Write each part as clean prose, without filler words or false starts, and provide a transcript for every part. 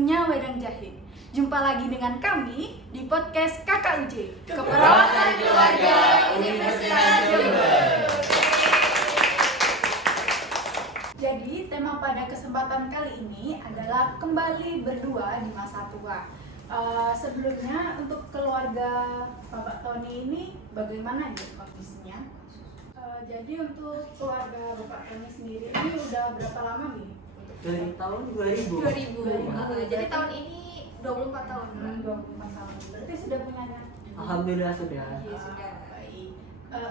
harimnya wedang jahe. Jumpa lagi dengan kami di podcast KKUJ, Keperawatan Keluarga Universitas Jember. Jadi tema pada kesempatan kali ini adalah kembali berdua di masa tua. Sebelumnya untuk keluarga Bapak Tony ini bagaimana nih kondisinya? Jadi untuk keluarga Bapak Tony sendiri ini udah berapa lama nih? Dari tahun 2000. Jadi tahun ini 24 tahun. 24 tahun. Berarti sudah punya anak? Alhamdulillah sudah. Iya, sudah. Baik.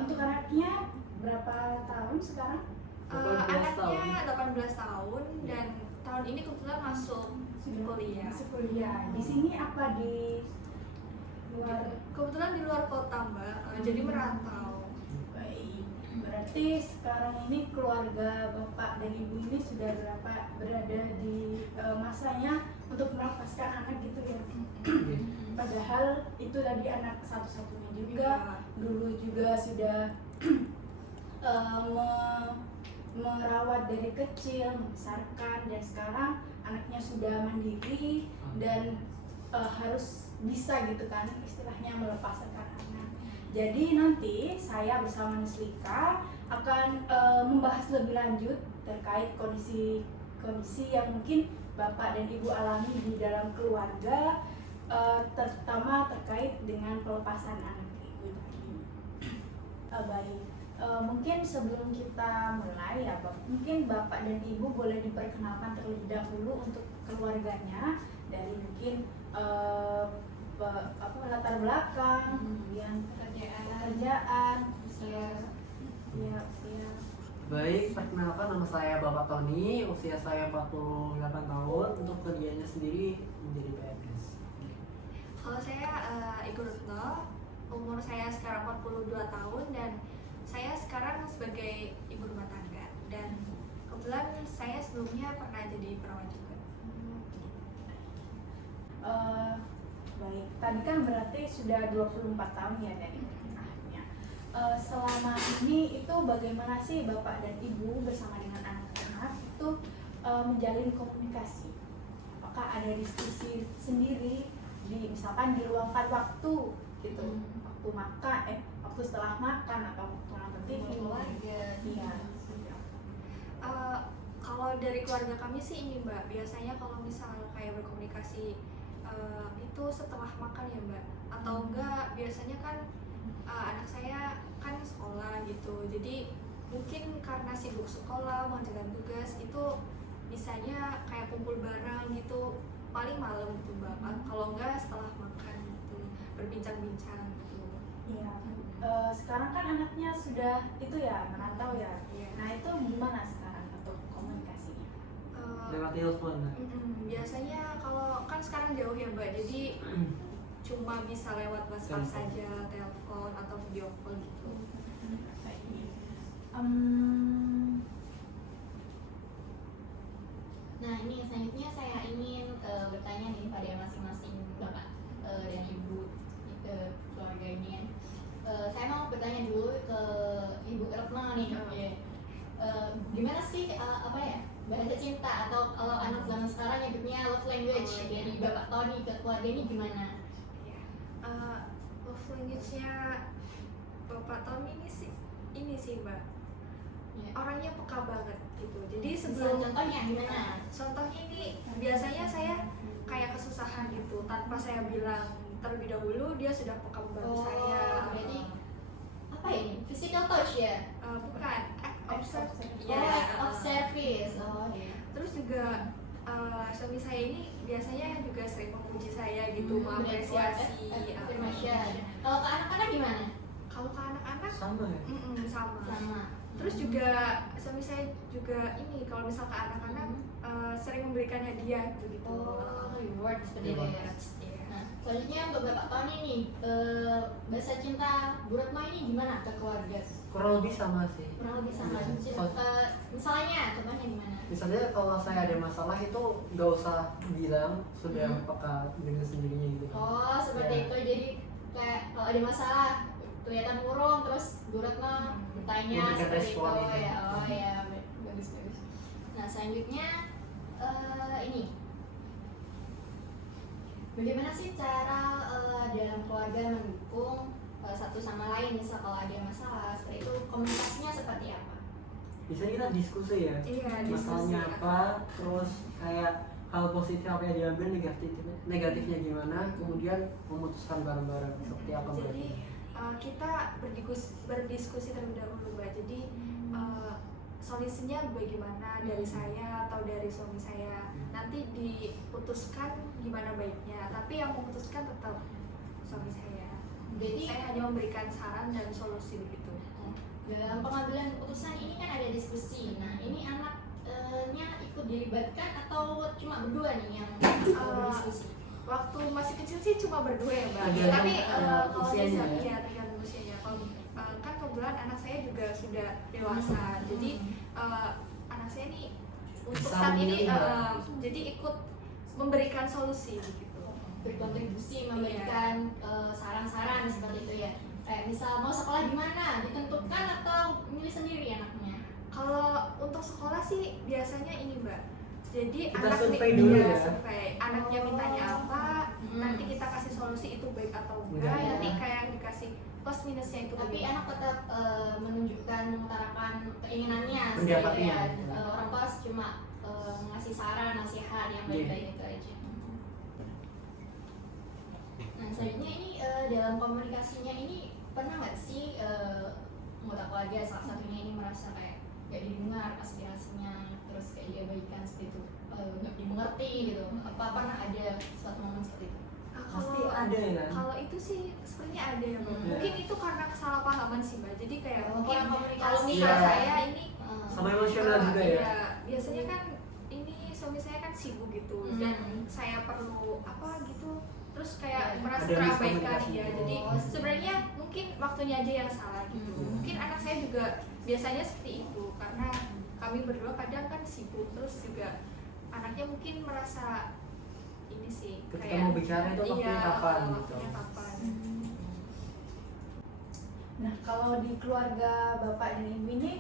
Untuk anaknya berapa tahun sekarang? 18 tahun. Anaknya 18 tahun dan tahun ini kebetulan masuk kuliah. Masuk kuliah. Di sini apa di luar? Kebetulan di luar kota, Mbak. Jadi merantau. Baik. Berarti sekarang ini keluarga Bapak dan Ibu ini sudah berada di masanya untuk melepaskan anak gitu ya. Padahal itu tadi anak satu-satunya juga. Dulu juga sudah merawat dari kecil, membesarkan, dan sekarang anaknya sudah mandiri dan harus bisa gitu kan istilahnya melepaskan anak. Jadi nanti saya bersama Nuslika akan membahas lebih lanjut terkait kondisi yang mungkin Bapak dan Ibu alami di dalam keluarga, terutama terkait dengan pelepasan anak Ibu. Baik. Mungkin sebelum kita mulai ya, mungkin Bapak dan Ibu boleh diperkenalkan terlebih dahulu untuk keluarganya dari mungkin latar belakang, kemudian pekerjaan, usia. Baik, perkenalkan nama saya Bapak Tony, usia saya 48 tahun, untuk kerjanya sendiri menjadi PNS. Kalau saya Ibu Retno, umur saya sekarang 42 tahun dan saya sekarang sebagai ibu rumah tangga dan kebetulan saya sebelumnya pernah jadi perawat juga. Baik, tadi kan berarti sudah 24 tahun ya dari pernikahannya. Selama ini itu bagaimana sih Bapak dan Ibu bersama dengan anak-anak itu menjalin komunikasi? Apakah ada diskusi sendiri misalkan diluangkan waktu gitu, waktu makan, waktu setelah makan atau waktu nonton TV? Iya. Kalau dari keluarga kami sih ini Mbak, biasanya kalau misal kayak berkomunikasi itu setelah makan ya Mbak, atau enggak biasanya kan anak saya kan sekolah gitu, jadi mungkin karena sibuk sekolah mengerjakan tugas itu bisanya kayak kumpul bareng gitu paling malam gitu Mbak, kalau enggak setelah makan gitu berbincang-bincang gitu. Iya. Sekarang kan anaknya sudah itu ya merantau ya. Nah itu gimana sekarang untuk komunikasinya? Lewat telepon. Biasanya kalau kan sekarang jauh ya Mbak, jadi cuma bisa lewat WhatsApp saja, telepon atau video call gitu. Nah ini selanjutnya saya ingin bertanya nih pada masing-masing Bapak dan Ibu keluarga ini. Saya mau bertanya dulu ke Ibu Retno nih. Gimana sih bahasa cinta atau kalau anak zaman sekarang nyebutnya love language dari Bapak Tony ke keluarga ini gimana? Love language-nya Bapak Tony ini sih Mbak, orangnya peka banget gitu. Jadi sebelum contohnya gimana? Contohnya ini biasanya saya kayak kesusahan gitu, tanpa saya bilang terlebih dahulu dia sudah peka membantu saya. Berarti apa ini? Physical touch ya? Bukan, of service. Of service. Terus juga suami saya ini biasanya juga sering memuji saya gitu, mengapresiasi. Kalau ke anak-anak gimana? Kalau ke anak-anak Sama ya? sama. Terus juga suami saya juga ini kalau misal ke anak-anak sering memberikan hadiah gitu. Reward seperti itu ya. Nah, selanjutnya untuk Bapak Tony nih, bahasa cinta Bu Retno ini gimana ke keluarga? Kurang lebih sama sih. Kurang lebih sama. Misalnya, contohnya gimana? Misalnya kalau saya ada masalah itu nggak usah bilang, sudah peka dengan sendirinya gitu. Oh, seperti itu. Jadi kayak kalau ada masalah kelihatan murung terus Bu Retno bertanya seperti itu ya. Oh ya, bagus. Nah, selanjutnya ini bagaimana sih cara dalam keluarga mendukung satu sama lain, misal kalau ada masalah seperti itu, komunikasinya seperti apa? Biasanya kita diskusi ya, Iya, masalahnya diskusi. apa, terus kayak hal positif apa yang diambil, negatifnya gimana, kemudian memutuskan bareng-bareng seperti apa Jadi berarti. kita berdiskusi terlebih dahulu Mbak. Jadi solusinya bagaimana dari saya atau dari suami saya, nanti diputuskan gimana baiknya, tapi yang memutuskan tetap suami saya. Jadi Saya hanya memberikan saran dan solusi begitu. dalam pengambilan keputusan ini kan ada diskusi. Nah, ini anaknya ikut dilibatkan atau cuma berdua nih yang berdiskusi? Waktu masih kecil sih cuma berdua ya Mbak. Tergantung, Tapi kalau usianya misalnya ya? ya tergantung usianya. Kalau kan kebetulan anak saya juga sudah dewasa, jadi anak saya ini untuk Bisa saat ini memilih. jadi ikut memberikan solusi begitu. Berkontribusi, memberikan saran-saran seperti itu ya. Kayak misal mau sekolah di mana, ditentukan atau milih sendiri anaknya? Kalau untuk sekolah sih biasanya ini Mbak. Jadi Kita anak survei dulu ya? survei. Anaknya mintanya apa, nanti kita kasih solusi itu baik atau enggak. Enggak, ya. Nanti kayak dikasih plus minusnya itu. Tapi bagaimana. anak tetap menunjukkan, mengutarakan keinginannya. Pendapatnya. seperti ya. Orang tua cuma ngasih saran, nasihat yang baik-baik itu aja. Nah, selanjutnya ini dalam komunikasinya ini pernah nggak sih anggota keluarga salah satunya ini merasa kayak gak didengar aspirasinya, terus kayak diabaikan seperti itu, nggak dimengerti gitu? Apa pernah ada suatu momen seperti itu? Pasti ada ya kan? Kalau itu sih sebenarnya ada ya Mbak. Hmm. Mungkin itu karena kesalahpahaman sih Mbak. Jadi kayak Oh, mungkin kurang komunikasi. kalau misal Iya. saya ini Sama emosional juga ya? iya, biasanya kan ini suami saya kan sibuk gitu dan saya perlu apa gitu. Terus kayak Iya, merasa ada terabaikan miskomunikasi. ya. Jadi Oh, sebenarnya mungkin waktunya aja yang salah gitu. Mungkin anak saya juga biasanya seperti itu karena kami berdua kadang kan sibuk, terus juga anaknya mungkin merasa ini sih Ketika mau bicara itu waktunya iya, kapan gitu. waktunya kapan. Nah, kalau di keluarga Bapak dan Ibu ini,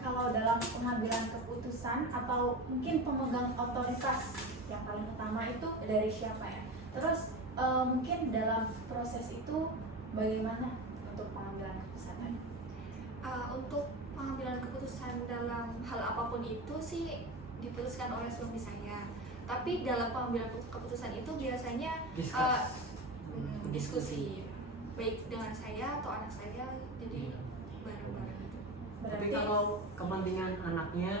kalau dalam pengambilan keputusan atau mungkin pemegang otoritas yang paling utama itu dari siapa ya? Terus mungkin dalam proses itu bagaimana untuk pengambilan keputusan tadi? Untuk pengambilan keputusan dalam hal apapun itu sih diputuskan oleh suami saya. Tapi dalam pengambilan keputusan itu biasanya Discuss. diskusi baik dengan saya atau anak saya, jadi Iya. bareng-bareng gitu. Tapi kalau kepentingan anaknya,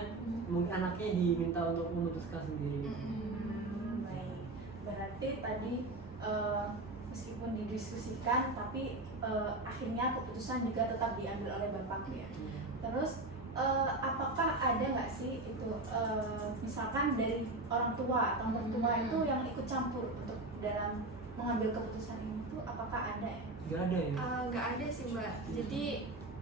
mungkin anaknya diminta untuk memutuskan sendiri. Baik, berarti tadi meskipun didiskusikan, tapi akhirnya keputusan juga tetap diambil oleh Bapak ya. Terus apakah ada nggak sih itu misalkan dari orang tua atau mertua itu yang ikut campur untuk dalam mengambil keputusan ini tuh apakah ada ya? Gak ada ya? Nggak ada sih Mbak. Jadi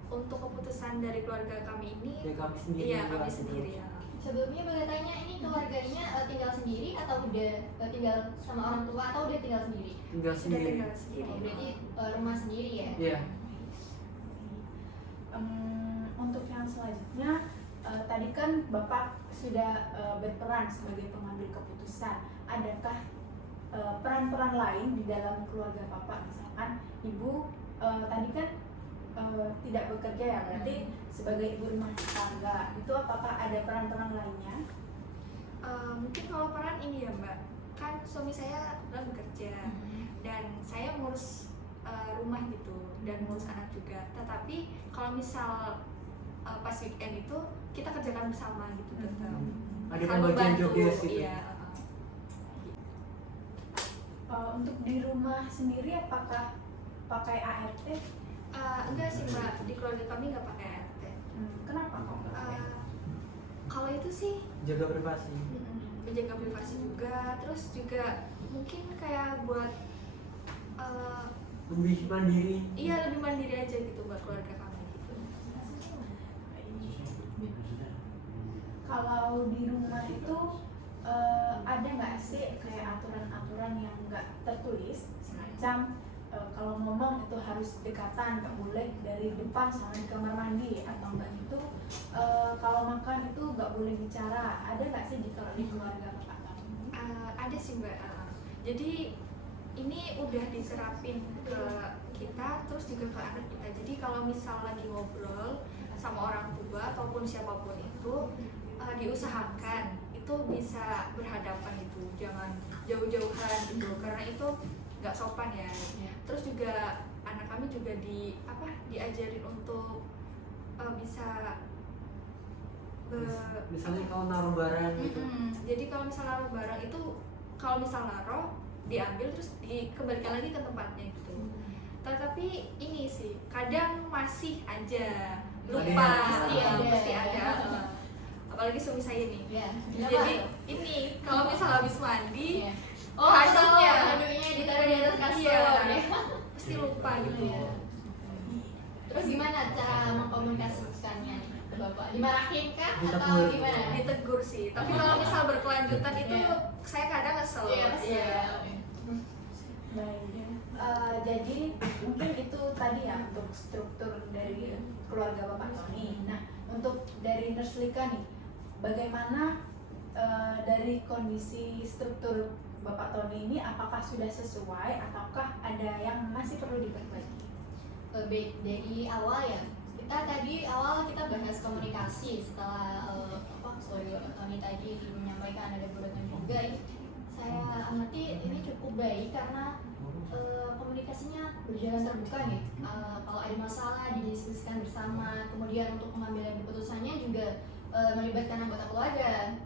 untuk keputusan dari keluarga kami ini, Ya kami sendiri. iya yang kami buat sendiri itu. ya. Sebelumnya boleh tanya, ini keluarganya tinggal sendiri atau udah tinggal sama orang tua atau udah tinggal sendiri? Tinggal Sudah sendiri. tinggal sendiri. Oh, berarti rumah sendiri ya? Iya. Untuk yang selanjutnya, tadi kan Bapak sudah berperan sebagai pengambil keputusan. Adakah peran-peran lain di dalam keluarga Bapak? Misalkan Ibu tadi kan tidak bekerja ya, berarti sebagai ibu rumah tangga itu apakah ada peran-peran lainnya? Mungkin kalau peran ini ya Mbak, kan suami saya kebetulan bekerja dan saya ngurus rumah gitu dan ngurus anak juga. Tetapi kalau misal pas weekend itu kita kerjakan bersama gitu tetap. Ada Saling pembagian bantu, job desk gitu. iya. Untuk di rumah sendiri apakah pakai ART? Enggak sih Mbak, di keluarga kami nggak pakai ART. Kenapa kok nggak pakai? Kalau itu sih Jaga privasi. menjaga privasi juga, terus juga mungkin kayak buat Lebih mandiri. iya lebih mandiri aja gitu buat keluarga kami gitu. Kalau di rumah itu ada nggak sih kayak aturan-aturan yang nggak tertulis, semacam kalau ngomong itu harus dekatan, nggak boleh dari depan sama di kamar mandi, atau enggak gitu kalau makan itu nggak boleh bicara. Ada nggak sih kalau di keluarga Bapak kamu? Ada sih Mbak. Jadi ini udah diterapin ke kita terus juga ke anak kita. Jadi kalau misal lagi ngobrol sama orang tua ataupun siapapun itu diusahakan itu bisa berhadapan gitu, jangan jauh-jauhan gitu karena itu nggak sopan ya. Terus juga anak kami juga diajarin untuk bisa Misalnya kalau naruh barang gitu. Jadi kalau misal naruh barang itu kalau misal naruh diambil terus dikembalikan lagi ke tempatnya gitu. Tetapi ini sih kadang masih aja lupa, pasti ada. Apalagi suami saya nih. Ya. Jadi ini kalau misal habis mandi, Iya. handuknya ditaruh di atas kasur. Iya. Ya. Pasti lupa gitu. Iya. Terus gimana cara mengkomunikasikannya ke bapak? Dimarahin kah atau Ditegur. gimana? Ditegur sih. Tapi kalau misal berkelanjutan itu Iya. saya kadang kesel. Iya, pasti. Baik. Jadi mungkin itu tadi ya untuk struktur dari keluarga Bapak Tony. Nah, untuk dari Nurse Lika nih, bagaimana dari kondisi struktur Bapak Tony ini, apakah sudah sesuai ataukah ada yang masih perlu diperbaiki? Baik, dari awal ya, kita bahas komunikasi. Setelah Bapak Tony tadi menyampaikan ada beberapa juga, saya amati ini cukup baik karena komunikasinya berjalan terbuka nih. Kalau ada masalah didiskusikan bersama, kemudian untuk pengambilan keputusannya juga melibatkan anggota keluarga.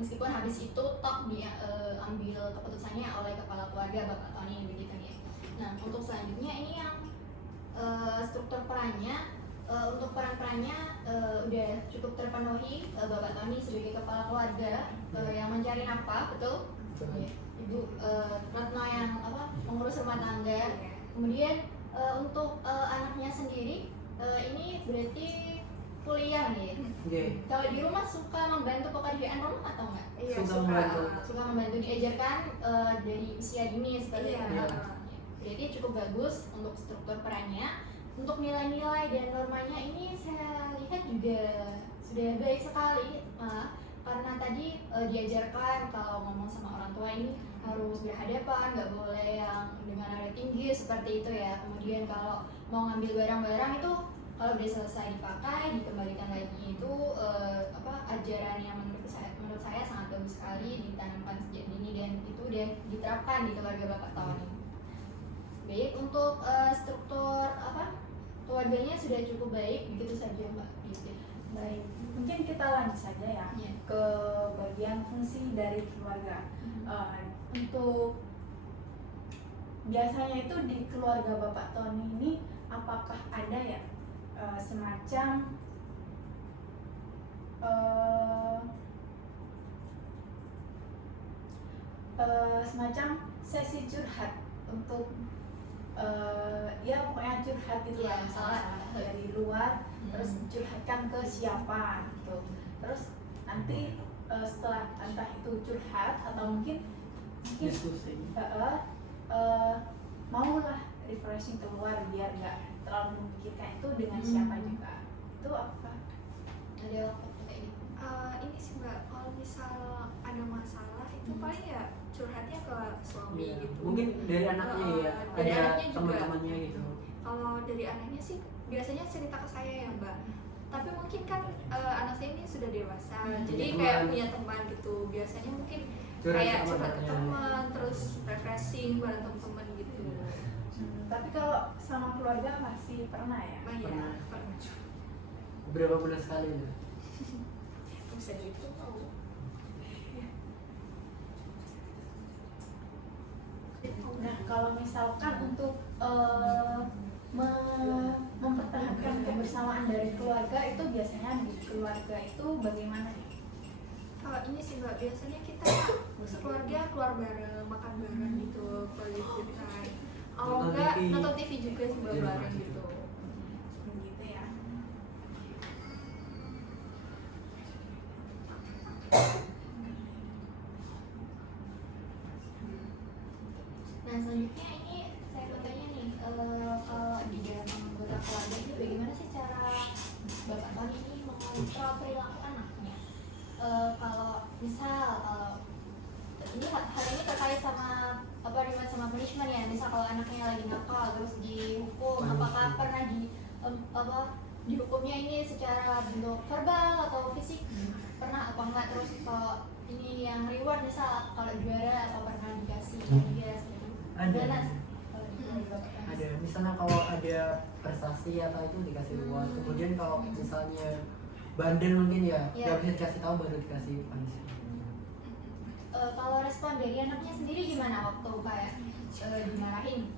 Meskipun habis itu toh ambil keputusannya oleh kepala keluarga Bapak Tony begitu ya. Nah, untuk selanjutnya ini yang struktur perannya, untuk peran-perannya udah cukup terpenuhi. Bapak Tony sebagai kepala keluarga yang mencari nafkah, betul? Ya. Ibu Retno yang mengurus rumah tangga. Kemudian untuk anaknya sendiri ini berarti kuliah nih. Kalau di rumah suka membantu pekerjaan rumah atau enggak? Iya, Suka suka. membantu. Suka membantu, diajarkan dari usia dini seperti Iya. itu. Berarti cukup bagus untuk struktur perannya. Untuk nilai-nilai dan normanya ini saya lihat juga sudah baik sekali, karena tadi diajarkan kalau ngomong sama orang tua ini harus berhadapan, nggak boleh yang dengan nada tinggi seperti itu ya. Kemudian kalau mau ngambil barang-barang itu kalau udah selesai dipakai dikembalikan lagi, itu ajaran yang menurut saya sangat bagus sekali, ditanamkan sejak dini dan itu udah diterapkan di keluarga Bapak Tony. Baik, untuk struktur keluarganya sudah cukup baik, begitu saja Mbak. Baik, mungkin kita lanjut saja ya Iya. ke bagian fungsi dari keluarga. Untuk biasanya itu di keluarga Bapak Tony ini apakah ada ya semacam semacam sesi curhat untuk ya pokoknya curhat gitu Iya, lah, misalnya dari luar terus curhatkan ke siapa gitu, terus nanti setelah entah itu curhat atau mungkin Diskusi. maulah refreshing keluar biar nggak terlalu memikirkan itu dengan siapa juga, itu apa? Ada waktu kayak gitu. Ini sih Mbak, kalau misal ada masalah itu paling ya curhatnya ke suami Iya. gitu. Mungkin dari anaknya ya, Dari ada anaknya juga. teman-temannya gitu. Kalau dari anaknya sih biasanya cerita ke saya ya Mbak. Tapi mungkin kan anak saya ini sudah dewasa, jadi Punya kayak teman. punya teman gitu. Biasanya mungkin Curhat kayak sama curhat ke temannya. teman, terus refreshing bareng teman-teman gitu. Tapi kalau sama keluarga masih pernah ya? Nah, ya, Pernah. pernah. Berapa bulan sekali itu? Bisa gitu tahu. Nah, kalau misalkan untuk mempertahankan kebersamaan dari keluarga itu biasanya di keluarga itu bagaimana nih? Ini sih Mbak, biasanya kita sekeluarga keluar bareng, makan bareng gitu, quality time. Kalau Nonton enggak, TV. nonton TV juga sih Mbak, Iya, bareng gitu. gitu. Gitu ya. Nah, selanjutnya ini saya mau tanya nih, kalau di dalam anggota keluarga ini bagaimana sih cara Bapak Tony ini mengontrol perilaku anaknya? Kalau misal ini hal ini terkait sama punishment ya, misal kalau anaknya lagi nakal terus dihukum, apakah pernah dihukumnya ini secara bentuk verbal atau fisik, pernah apa enggak? Terus kalau ini yang reward misal kalau juara apa pernah dikasih hadiah gitu? Ada. Ada. Misalnya kalau ada prestasi atau itu dikasih reward. Kemudian kalau misalnya bandel mungkin ya nggak bisa dikasih tahu, baru dikasih punishment. Kalau respon dari anaknya sendiri gimana waktu kayak dimarahin?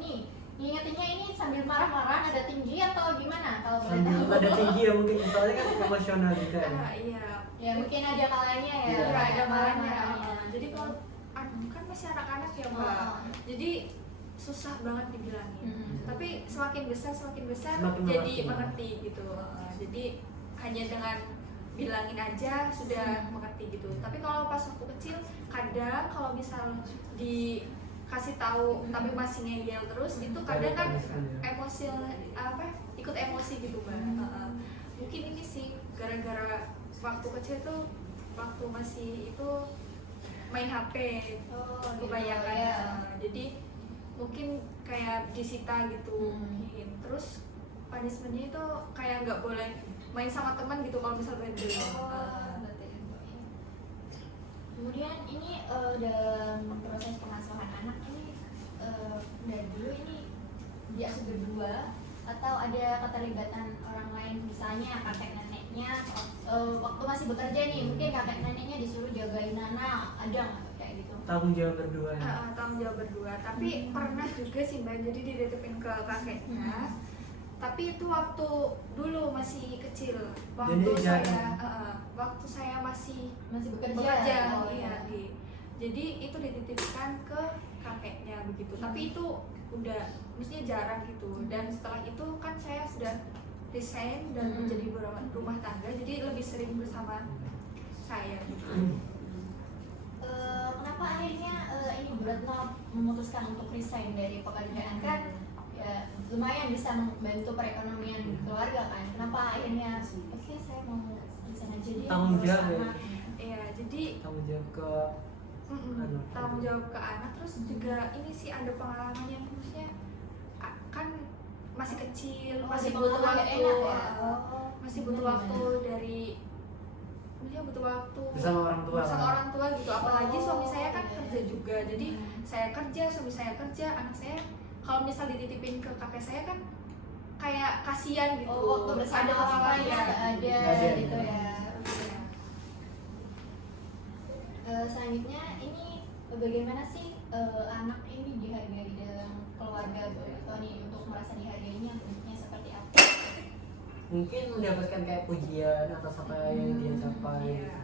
Ini ngingetinnya ini sambil marah-marah nada tinggi atau gimana? Kalau boleh tahu. Sambil ada tinggi ya mungkin, soalnya kan emosional juga ya. Iya. Ya mungkin ada kalanya ya. Iya. Iya, ada marahnya. marahnya. Jadi kalau kan masih anak-anak ya mbak, jadi susah banget dibilangin. Tapi semakin besar Semakin jadi mengerti. mengerti gitu. Jadi hanya dengan bilangin aja sudah mengerti gitu. Tapi kalau pas waktu kecil kadang kalau misal dikasih tahu tapi masih ngeyel terus, itu kadang kan emosi ikut emosi gitu mbak. Mungkin ini sih gara-gara waktu kecil tuh, waktu masih itu main HP kebanyakan ya. jadi mungkin kayak disita gitu. Mungkin terus punishmentnya itu kayak nggak boleh main sama teman gitu kalau misal bandel. Kemudian ini dalam proses pengasuhan anak ini dari dulu ini dia berdua atau ada keterlibatan orang lain, misalnya kakek neneknya waktu masih bekerja nih, mungkin kakek neneknya disuruh jagain anak, ada nggak kayak gitu? Tanggung jawab berdua ya. Tanggung jawab berdua. Tapi pernah juga sih mbak, jadi dititipin ke kakeknya. Tapi itu waktu dulu masih kecil, waktu Jadi waktu saya masih bekerja. bekerja. Oh, Iya. Jadi itu dititipkan ke kakeknya begitu. Tapi itu udah mestinya jarang gitu. Dan setelah itu kan saya sudah resign dan menjadi berumah tangga, jadi lebih sering bersama saya gitu. Kenapa akhirnya ini Bu Retno memutuskan untuk resign dari pekerjaan? Kan ya, lumayan bisa membantu perekonomian keluarga kan. Kenapa akhirnya oke saya mau resign aja dia, Tanggung ngurus jawab ya. anak. Iya, jadi Tanggung jawab ke tanggung jawab ke anak, terus juga ini sih ada pengalaman yang maksudnya kan masih kecil, masih butuh pengalaman waktu, nggak enak ya? masih butuh waktu dari dia butuh waktu bersama orang tua. bersama orang tua gitu. Apalagi Oh. suami saya kan kerja juga, jadi saya kerja, suami saya kerja, anak saya kalau misal dititipin ke kakek saya kan kayak kasihan gitu. Waktu bersama ada orang pengalaman lainnya ya. nggak ada Ada. gitu ya. Iya. Selanjutnya ini bagaimana sih anak ini dihargai dalam keluarga Bu Retno nih, untuk merasa dihargainya bentuknya seperti apa? Mungkin mendapatkan kayak pujian atas apa yang dia capai. Iya.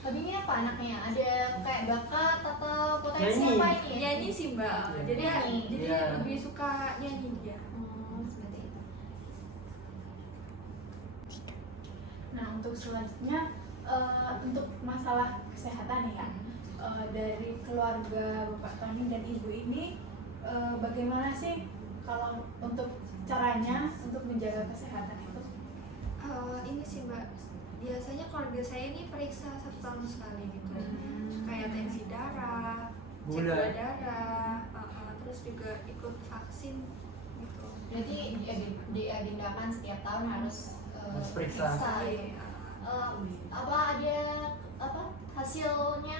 Hobinya apa anaknya? Ada kayak bakat atau potensi Nyanyi. apa ini? Nyanyi sih mbak, Iya. jadi Iya. lebih suka nyanyi dia. Seperti itu. Nah, untuk selanjutnya untuk masalah kesehatan ya, dari keluarga Bapak Tony dan Ibu ini bagaimana sih kalau untuk caranya untuk menjaga kesehatan itu? Ini sih mbak, biasanya keluarga saya ini periksa 1 tahun sekali gitu. Kayak tensi darah, cek Gula. gula darah, terus juga ikut vaksin gitu. Berarti diagendakan setiap tahun harus Harus periksa. Iya. Apa ada apa hasilnya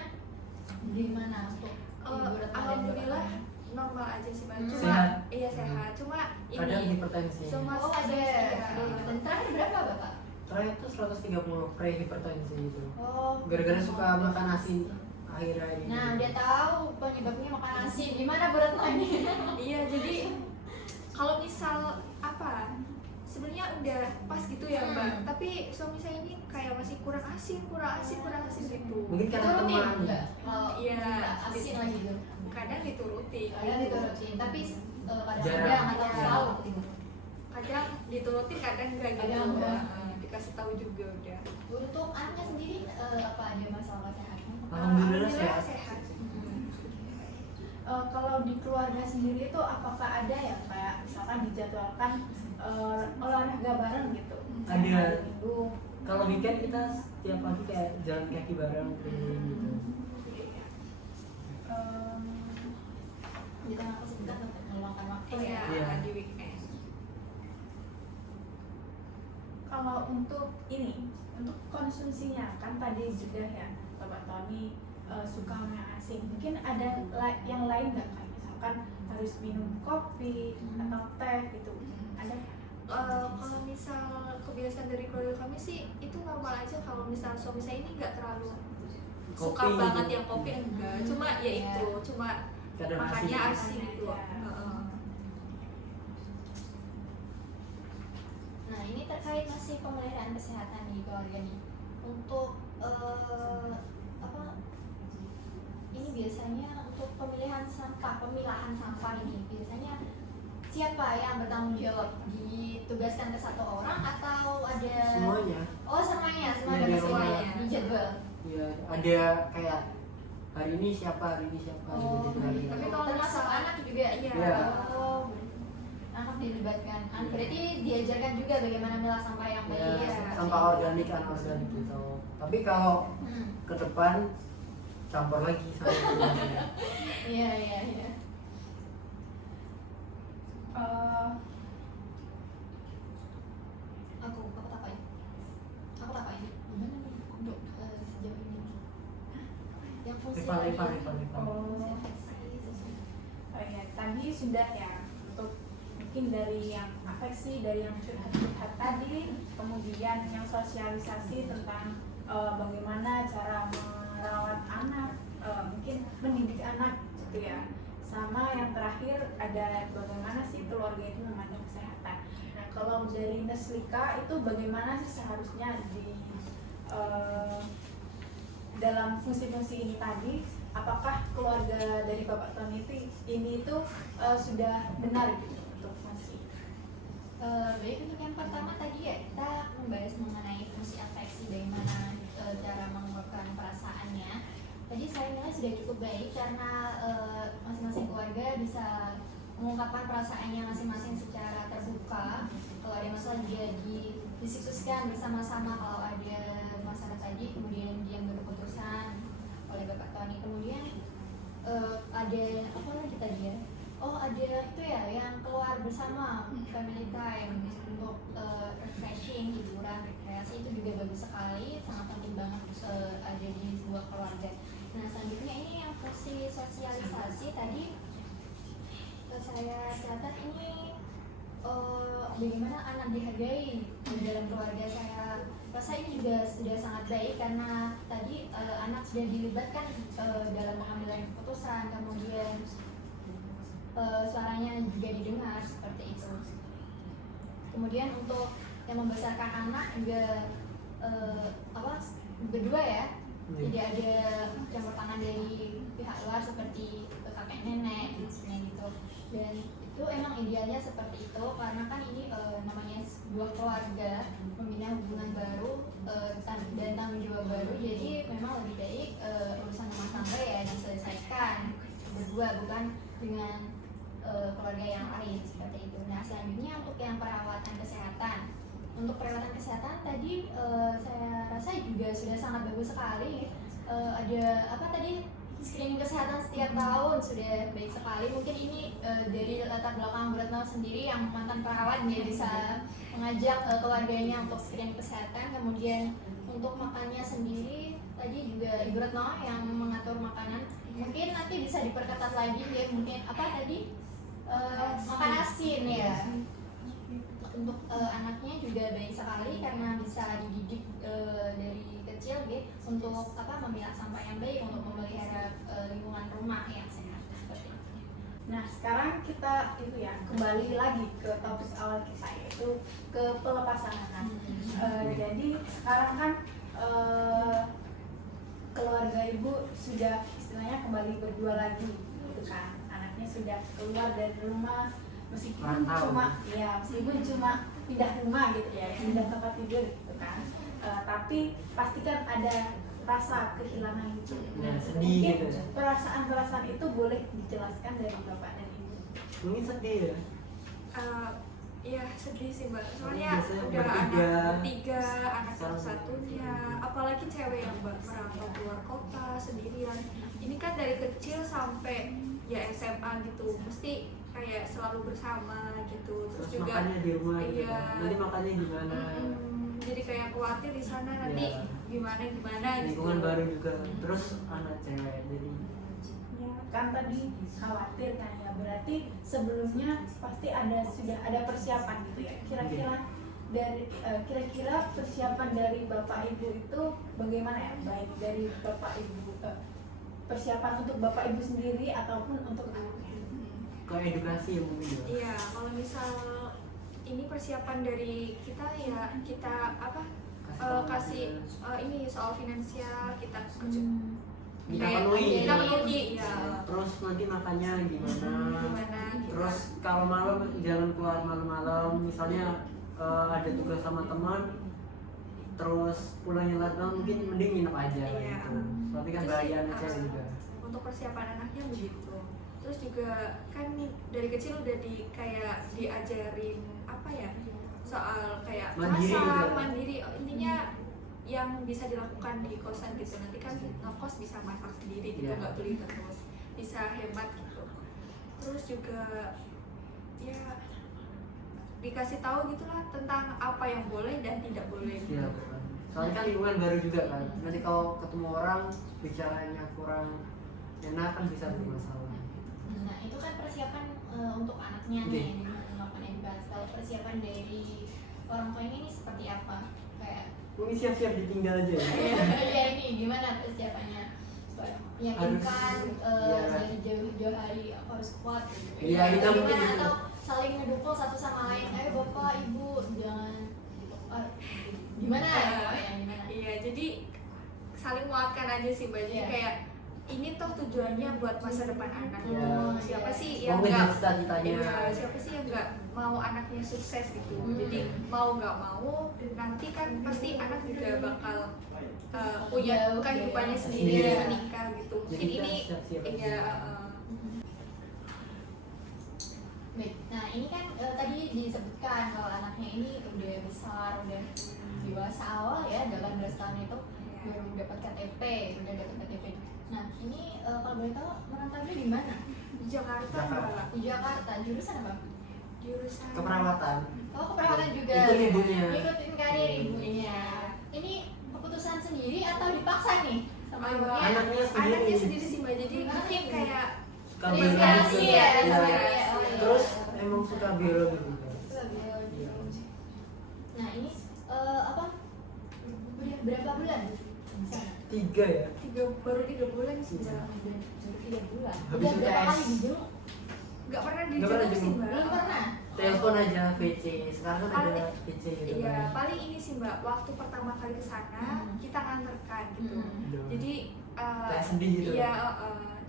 gimana untuk Ibu Retno dan Alhamdulillah bapaknya? normal aja sih mbak. Cuma Sehat. iya sehat. Cuma Kadang ini hipertensi. Cuma Oh ada. iya. Dan terakhir berapa Bapak? Terakhir itu 130 pre-hipertensi itu. Oh. Gara-gara suka makan asin akhir-akhir ini. Nah, dia tahu penyebabnya makan asin. Gimana Bu Retno ini? Iya, jadi kalau misal apa sebenarnya udah pas gitu ya mbak, tapi suami saya ini kayak masih kurang asin gitu. Mungkin karena Diturutin teman. enggak? Kalau Iya. minta asin lagi gitu. Kadang dituruti, Kadang diturutin, tapi Jarang. kadang-kadang atau Iya. selalu gitu. kadang dituruti, kadang enggak gitu. Kadang enggak. Dikasih tahu juga udah. Untuk anaknya sendiri apa ada masalah kesehatan? Alhamdulillah sehat. sehat. Kalau di keluarga sendiri itu apakah ada ya kayak misalkan dijadwalkan olahraga bareng gitu? Ada. Hari Minggu. Kalau weekend kita setiap pagi kayak jalan kaki bareng keliling gitu. Iya, Iya. di weekend. Kalau untuk ini, untuk konsumsinya kan tadi sudah ya Bapak Tony suka mie asing. Mungkin ada yang lain nggak kayak misalkan harus minum kopi atau teh gitu? Ada? Kalau misal kebiasaan dari keluarga kami sih itu normal aja. Kalau misal suami saya ini nggak terlalu suka Kopi banget gitu. yang kopi, enggak. Cuma ya Iya. itu, cuma Kadang makannya asin. asin gitu. Aja. Heeh. Nah, ini terkait masih pemeliharaan kesehatan di keluarga nih. Untuk apa? Ini biasanya untuk pemilahan sampah ini biasanya siapa yang bertanggung jawab? Ditugaskan ke satu orang atau ada? Semuanya. Oh, semuanya, Iya, semuanya di semuanya rumah. dijadwal. Ya, ada kayak hari ini siapa gitu, Oh, hari ini. Tapi kalau termasuk misal- anak juga. Iya. Iya. Oh, anak dilibatkan. Berarti diajarkan juga bagaimana memilah sampah yang baik. Ya, Iya. sampah organik, anorganik gitu. Tapi kalau ke depan campur lagi sama semuanya. Iya, iya, iya. Aku tapain. Aku tapain. Gimana nih untuk sejauh ini? Yang fungsi Rival. Oh, oh ya, tadi sudah ya untuk mungkin dari yang afeksi, dari yang curhat-curhat tadi, kemudian yang sosialisasi tentang bagaimana cara merawat anak, mungkin mendidik anak gitu ya. Sama yang terakhir ada bagaimana sih keluarga itu memandang kesehatan. Nah, kalau dari Neslika itu bagaimana sih seharusnya di dalam fungsi-fungsi ini tadi, apakah keluarga dari Bapak Tony ini itu sudah benar gitu untuk fungsi? Baik, untuk yang pertama tadi ya kita membahas mengenai fungsi afeksi, bagaimana cara mengungkapkan perasaannya. Tadi saya nilai sudah cukup baik karena masing-masing keluarga bisa mengungkapkan perasaannya masing-masing secara terbuka. Kalau ada masalah dia didiskusikan bersama-sama. Kalau ada masalah tadi kemudian dia berkeputusan oleh Bapak Tony. Kemudian ada apa lagi tadi ya? Oh, ada itu ya yang keluar bersama, family time untuk refreshing, hiburan, rekreasi, itu juga bagus sekali, sangat penting banget ada di sebuah keluarga. Nah, selanjutnya ini yang fungsi sosialisasi tadi saya catat ini bagaimana anak dihargai di dalam keluarga. Saya rasa ini juga sudah sangat baik karena tadi anak sudah dilibatkan dalam pengambilan keputusan, kemudian suaranya juga didengar seperti itu. Kemudian untuk yang membesarkan anak juga berdua ya, tidak ada campur tangan dari pihak luar seperti kakek nenek misalnya gitu. Dan itu emang idealnya seperti itu karena kan ini namanya sebuah keluarga membina hubungan baru dan tanggung jawab baru, jadi memang lebih baik urusan rumah tangga ya diselesaikan berdua, bukan dengan keluarga yang lain seperti itu. Nah, selanjutnya untuk yang perawatan kesehatan. Untuk perawatan kesehatan tadi saya rasa juga sudah sangat bagus sekali. Ada apa tadi, screening kesehatan setiap tahun sudah baik sekali. Mungkin ini dari latar belakang Bu Retno sendiri yang mantan perawat, dia bisa mengajak keluarganya untuk screening kesehatan. Kemudian untuk makannya sendiri tadi juga Ibu Retno yang mengatur makanan. Mungkin nanti bisa diperketat lagi ya, mungkin apa tadi makan asin ya. Untuk anaknya juga baik sekali karena bisa dididik dari kecil gitu untuk memilah sampah yang baik, untuk memelihara lingkungan rumah yang sehat seperti itu. Nah, sekarang kita itu ya kembali lagi ke topik awal kita, yaitu ke pelepasan anak. Jadi sekarang kan keluarga ibu sudah istilahnya kembali berdua lagi, gitu kan? Anaknya sudah keluar dari rumah, meskipun cuma pindah rumah gitu ya, pindah tempat tidur gitu kan. Tapi pastikan ada rasa kehilangan itu. Ya, sedih Mungkin gitu ya. perasaan-perasaan itu boleh dijelaskan dari bapak dan ibu. Mungkin sedih ya. Iya, sedih sih mbak, soalnya Biasanya udah bertiga. anak bertiga, anak satu-satunya, apalagi cewek yang mbak merantau keluar kota sendirian. Ini ini kan dari kecil sampai ya SMA gitu mesti kayak selalu bersama gitu, terus Terus juga makannya di rumah gitu iya. kan. Nanti makannya gimana? Jadi kayak khawatir di sana nanti Iya. gimana gitu. Lingkungan baru juga. Terus anak cewek jadi Ya, kan tadi khawatir kan ya, berarti sebelumnya pasti sudah ada persiapan gitu ya. Kira-kira kira-kira persiapan dari Bapak Ibu itu bagaimana ya? Baik dari Bapak Ibu persiapan untuk Bapak Ibu sendiri ataupun untuk anaknya. ke edukasi ya mungkin ya. Iya, kalau misal ini persiapan dari kita ya kita apa kasih ini soal finansial kita Kita kayak penuhi. kita penuhi ya. Terus nanti makannya gimana? Gimana kita. Terus kalau malam jangan keluar malam-malam, misalnya ada tugas sama teman, terus pulangnya lambat mungkin mending nginep aja Iya. gitu. Tapi kan Terus, bahaya anak cewek juga. Untuk persiapan anaknya begitu. Terus juga kan dari kecil udah kayak diajarin apa ya soal kayak Mandiri masak, juga. mandiri. Intinya yang bisa dilakukan di kosan gitu. Nanti kan ngekos bisa masak sendiri gitu, Iya. nggak beli terus, bisa hemat gitu. Terus juga ya dikasih tahu gitulah tentang apa yang boleh dan tidak boleh gitu. Iya, kan. Soalnya kan lingkungan baru juga kan. Nanti kalau ketemu orang bicaranya kurang enak kan bisa bermasalah. Nah itu kan persiapan untuk anaknya Oke. nih dengan melakukan edukasi. Kalau persiapan dari orang tuanya ini seperti apa? Kayak Mungkin siap-siap ditinggal aja ya. ya ini gimana persiapannya? Supaya meyakinkan Iya. dari jauh-jauh hari aku harus kuat gitu. Iya, kita Atau mungkin gimana? gitu. Atau saling ngedukung satu sama lain. Ayo bapak, ibu jangan gimana ya? Gimana? Iya, jadi saling menguatkan aja sih Mbak. Jadi Iya. kayak ini toh tujuannya buat masa depan anak. Iya. Siapa sih Mau yang ngejar nggak cita-citanya. iya, siapa sih yang nggak mau anaknya sukses gitu. Hmm. Jadi mau nggak mau nanti kan pasti anak juga bakal punya Jauh, kehidupannya ya. sendiri Iya. menikah gitu. Jadi Mungkin kita ini siap-siap aja. iya Baik, nah ini kan tadi disebutkan kalau anaknya ini udah besar, udah dewasa awal ya, 18 tahun itu baru dapat KTP, udah dapat KTP. Nah ini kalau boleh tahu merantaunya di mana? di Jakarta Jakarta. Mbak. Di Jakarta, jurusan apa? Jurusan Keperawatan. Oh keperawatan juga. Ikut ibunya. Ikutin karir ibunya. Ini keputusan sendiri atau dipaksa nih sama ibunya? Anaknya sendiri. Anaknya sendiri sih Mbak. Jadi mungkin kayak Suka Inspirasi biologi ya, juga. inspirasi. Iya. Oh, iya. Terus emang suka biologi juga. Suka biologi. Iya. Nah ini apa? Udah berapa bulan di sana? 3 ya. baru 3 bulan sih Mbak. Baru 3 bulan. Habis Udah berapa UTS. kali dijenguk? Nggak pernah Nggak pernah dijenguk sih dijenguk. Mbak. Belum pernah. Telepon aja VC. Sekarang kan ada Paling- VC gitu Iya, kan. paling ini sih Mbak, waktu pertama kali ke sana kita nganterkan gitu. Hmm. Jadi Kayak sedih gitu. Iya,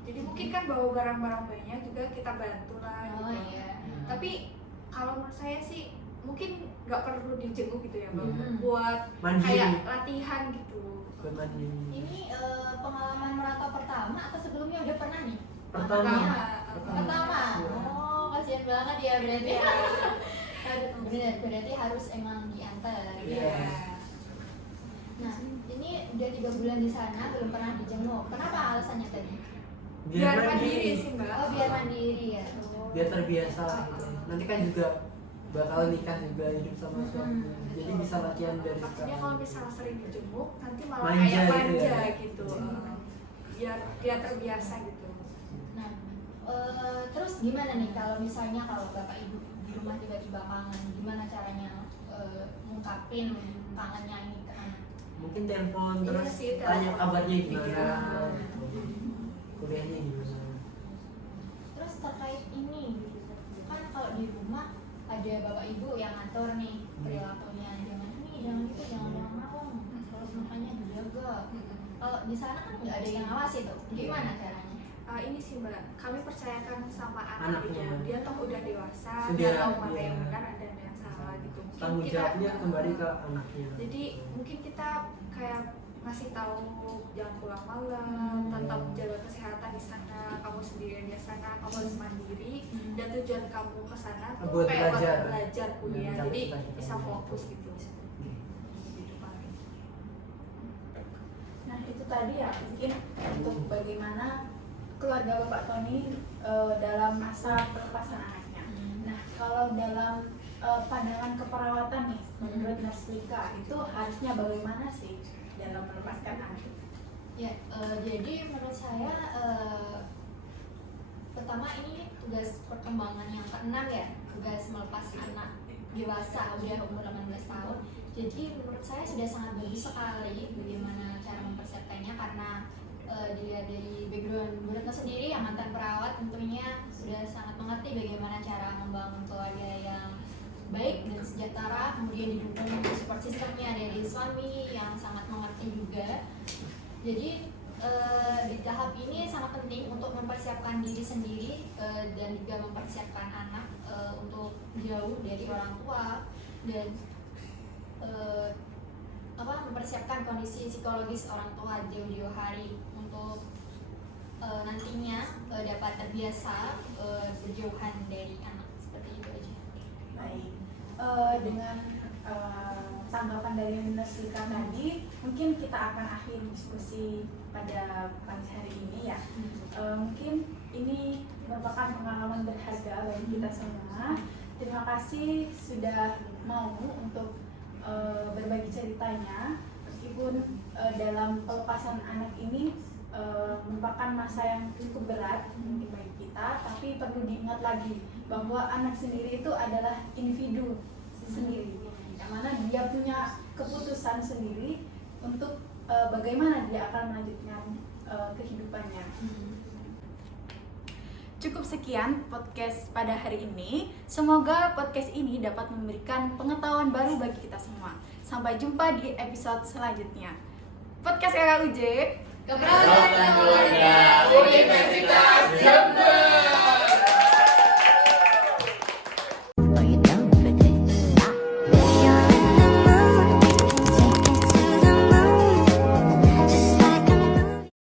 jadi mungkin kan bawa barang-barang banyak juga kita bantu lah Oh gitu. iya. Tapi kalau menurut saya sih mungkin nggak perlu dijenguk gitu ya Mbak. Iya. Buat Mandiri. kayak latihan gitu. Buat mandiri. Ini pengalaman merantau pertama atau sebelumnya udah pernah nih? Pertama. Pertama. Oh, kasihan banget ya berarti. Iya. Benar, berarti harus emang diantar. Iya. Nah, ini udah 3 bulan di sana belum pernah dijenguk. Kenapa alasannya tadi? Biar mandiri sih Mbak. Oh, biar mandiri ya. Biar terbiasa gitu. Nanti kan juga bakal nikah juga hidup sama suami. Jadi bisa latihan dari Maksudnya sekarang. kalau misalnya sering dijenguk nanti malah Manja kayak gitu manja ya. gitu. Biar dia terbiasa gitu. Nah, terus gimana nih kalau misalnya kalau bapak ibu di rumah tiba-tiba kangen, gimana caranya ngungkapin kangennya ini ke anak? Mungkin telepon Iya terus sih, telepon. tanya kabarnya gimana. Iya. gitu. Kuliahnya gimana. Terus terkait ini, kan kalau di rumah ada bapak ibu yang ngatur nih perilakunya, jangan ini, jangan itu, jangan mau, terus makanya dijaga. Kalau di sana kan nggak ada yang ngawasi tuh, gimana caranya? Ini sih Mbak, kami percayakan sama anak Anaknya. gitu. Dia toh udah dewasa, Sudah, dia tahu mana iya. yang benar dan yang salah gitu. Mungkin Tanggung kita- jawabnya kembali ke anaknya. Jadi mungkin kita kayak ngasih tahu jangan pulang malam, tetap jaga kesehatan di sana, kamu sendirian di sana, kamu harus mandiri, dan tujuan kamu ke sana tuh Buat kayak belajar. buat belajar kuliah, Mencapai jadi cita-cita. bisa fokus gitu. Gitu paling. Nah itu tadi ya mungkin untuk bagaimana keluarga Bapak Tony dalam masa pelepasan anaknya. Nah, kalau dalam pandangan keperawatan nih, menurut Nurse Lika itu harusnya bagaimana sih dalam melepaskan anak? Ya, jadi menurut saya pertama ini tugas perkembangan yang ke-6 ya, tugas melepas anak dewasa udah umur 18 tahun. Jadi menurut saya sudah sangat bagus sekali bagaimana cara mempersiapkannya, karena dilihat dari background Bu Retno sendiri yang mantan perawat tentunya sudah sangat mengerti bagaimana cara membangun keluarga yang baik dan sejahtera, kemudian didukung support sistemnya dari suami yang sangat mengerti juga. Jadi di tahap ini sangat penting untuk mempersiapkan diri sendiri dan juga mempersiapkan anak untuk jauh dari orang tua, dan mempersiapkan kondisi psikologis orang tua jauh-jauh hari untuk nantinya dapat terbiasa berjauhan dari anak. Seperti itu aja. Baik, dengan tanggapan dari Nurse Lika tadi, mungkin kita akan akhiri diskusi pada pagi hari ini ya. Mungkin ini merupakan pengalaman berharga bagi kita semua. Terima kasih sudah mau untuk berbagi ceritanya, meskipun dalam pelepasan anak ini merupakan masa yang cukup berat mungkin bagi kita, tapi perlu diingat lagi bahwa anak sendiri itu adalah individu sendiri, yang mana dia punya keputusan sendiri untuk bagaimana dia akan melanjutkan kehidupannya. Cukup sekian podcast pada hari ini. Semoga podcast ini dapat memberikan pengetahuan baru bagi kita semua. Sampai jumpa di episode selanjutnya. Podcast KKUJ Keperawatan Keluarga Universitas Jember.